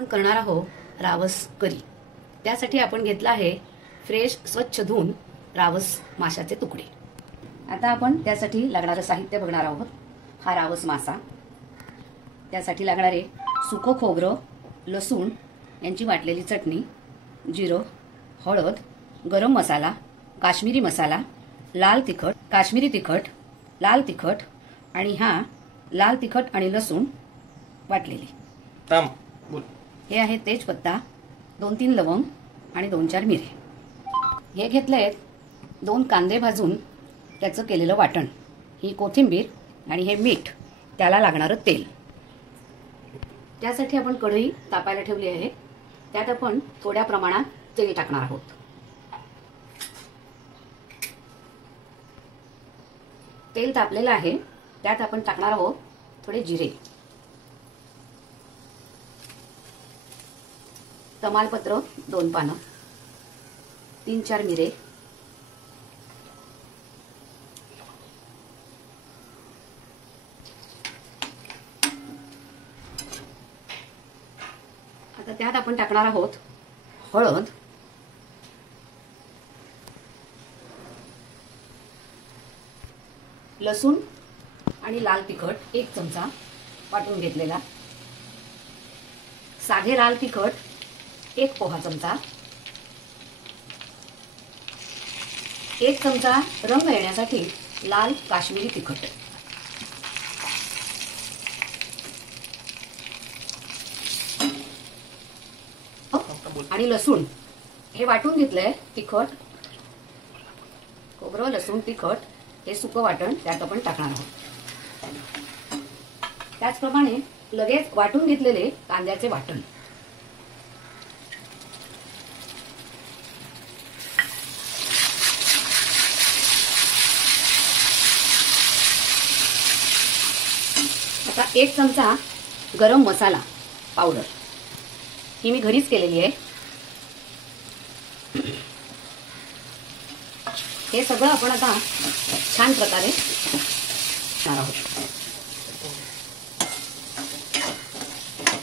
आपण करणार आहोत रावस करी। त्यासाठी आपण घेतला आहे फ्रेश स्वच्छ धुवून रावस माशाचे तुकडे। आता आपण त्यासाठी लागणारे साहित्य बघणार आहोत। हा रावस मासा, त्यासाठी लागणारे सुकं खोबरं, लसूण यांची वाटलेली चटणी, जिरं, हळद, गरम मसाला, काश्मीरी मसाला, लाल तिखट, काश्मीरी तिखट, लाल तिखट आणि हा लाल तिखट आणि लसूण वाटलेली। हे आहे तेजपत्ता, 2-3 लवंग आणि 2-4 मिरे। हे घेतलेत 2 कांदे भाजून त्याचं केलेलं वाटण, ही कोथिंबीर आणि हे मीठ, त्याला लागणारं तेल। त्यासाठी आपण कढई तापायला ठेवली आहे। त्यात आपण थोड्या प्रमाणात तेल टाकणार आहोत। तेल तापलेलं आहे, त्यात आपण टाकणार आहोत थोडे जिरे, तमालपत्र 2 पानं, 3-4 मिरे, आता त्यात आपण टाकणार आहोत हळद, लसूण आणि लाल तिखट 1 चमचा वाटून घेतलेला, साधे लाल तिखट 1 पोहा चमचा, 1 चमचा रंग येण्यासाठी लाल काश्मीरी तिखट, आणि लसूण हे वाटून घेतलंय। तिखट, खोबरं, लसूण, तिखट हे सुकं वाटण त्यात आपण टाकणार आहोत। त्याचप्रमाणे लगेच वाटून घेतलेले कांद्याचे वाटण, आता 1 चमचा गरम मसाला पावडर, ही मी घरीच केलेली आहे। हे सगळं आपण आता छान प्रकारे टाकणार आहोत।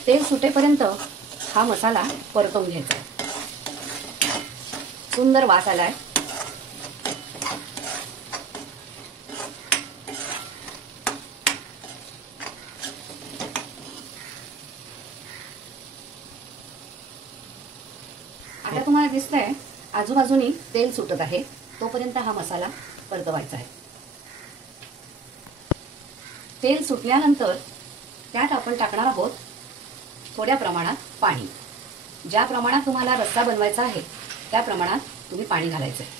तेल सुटेपर्यंत हा मसाला परतवून घ्यायचा। सुंदर वास आलाय। आता तुम्हाला दिसतंय आजूबाजूनी तेल सुटत आहे, तोपर्यंत हा मसाला परतवायचा आहे। तेल सुटल्यानंतर त्यात आपण टाकणार आहोत थोड्या प्रमाणात पाणी। ज्या प्रमाणात तुम्हाला रस्सा बनवायचा आहे त्या प्रमाणात तुम्ही पाणी घालायचं आहे।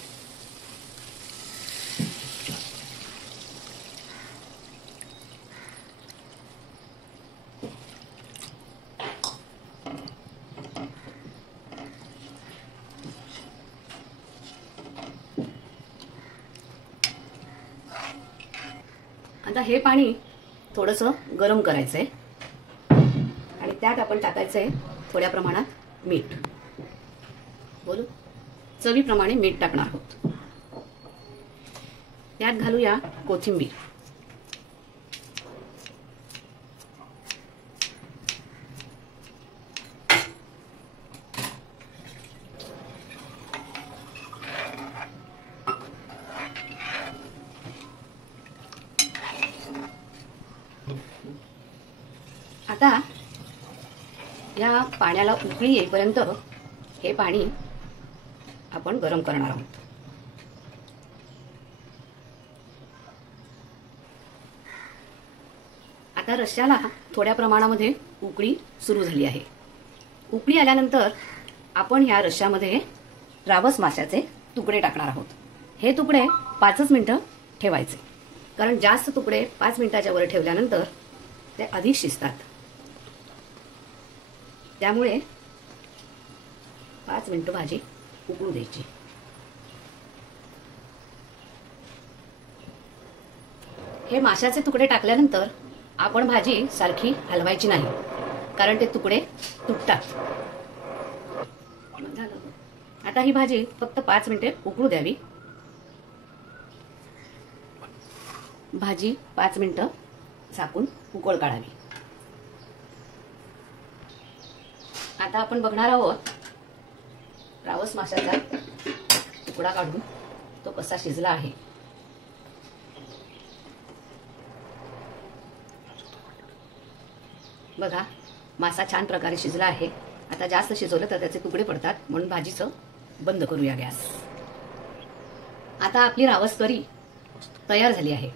आता हे पाणी थोडंसं गरम करायचंय आणि त्यात आपण टाकायचंय थोड्या प्रमाणात मीठ। बोलू, चवीप्रमाणे मीठ टाकणार आहोत। त्यात घालूया कोथिंबीर, आता या पाण्याला उकळी येईपर्यंत हे पाणी आपण गरम करणार आहोत। आता रश्श्याला थोड्या प्रमाणामध्ये उकळी सुरू झाली आहे। उकळी आल्यानंतर आपण या रश्श्यामध्ये रावस माशाचे तुकडे टाकणार आहोत। हे तुकडे 5 मिनिटं ठेवायचे, कारण जास्त तुकडे 5 मिनिटाच्या वर ठेवल्यानंतर ते अधिक शिजतात। त्यामुळे 5 मिनिटं भाजी उकळू द्यायची। हे माशाचे तुकडे टाकल्यानंतर आपण भाजी सारखी हलवायची नाही, कारण ते तुकडे तुटतात। आता ही भाजी फक्त 5 मिनिटे उकळू द्यावी। भाजी 5 मिनिटं झाकून उकळ काढावी। आता आपण बघणार आहोत रावस माशाचा तुकडा काढून तो कसा शिजला आहे. बघा, मासा छान प्रकारे शिजला आहे. आता जास्त शिजवलं तर त्याचे तुकडे पडतात, म्हणून भाजीचं बंद करूया गॅस. आता आपली रावस करी तयार झाली आहे.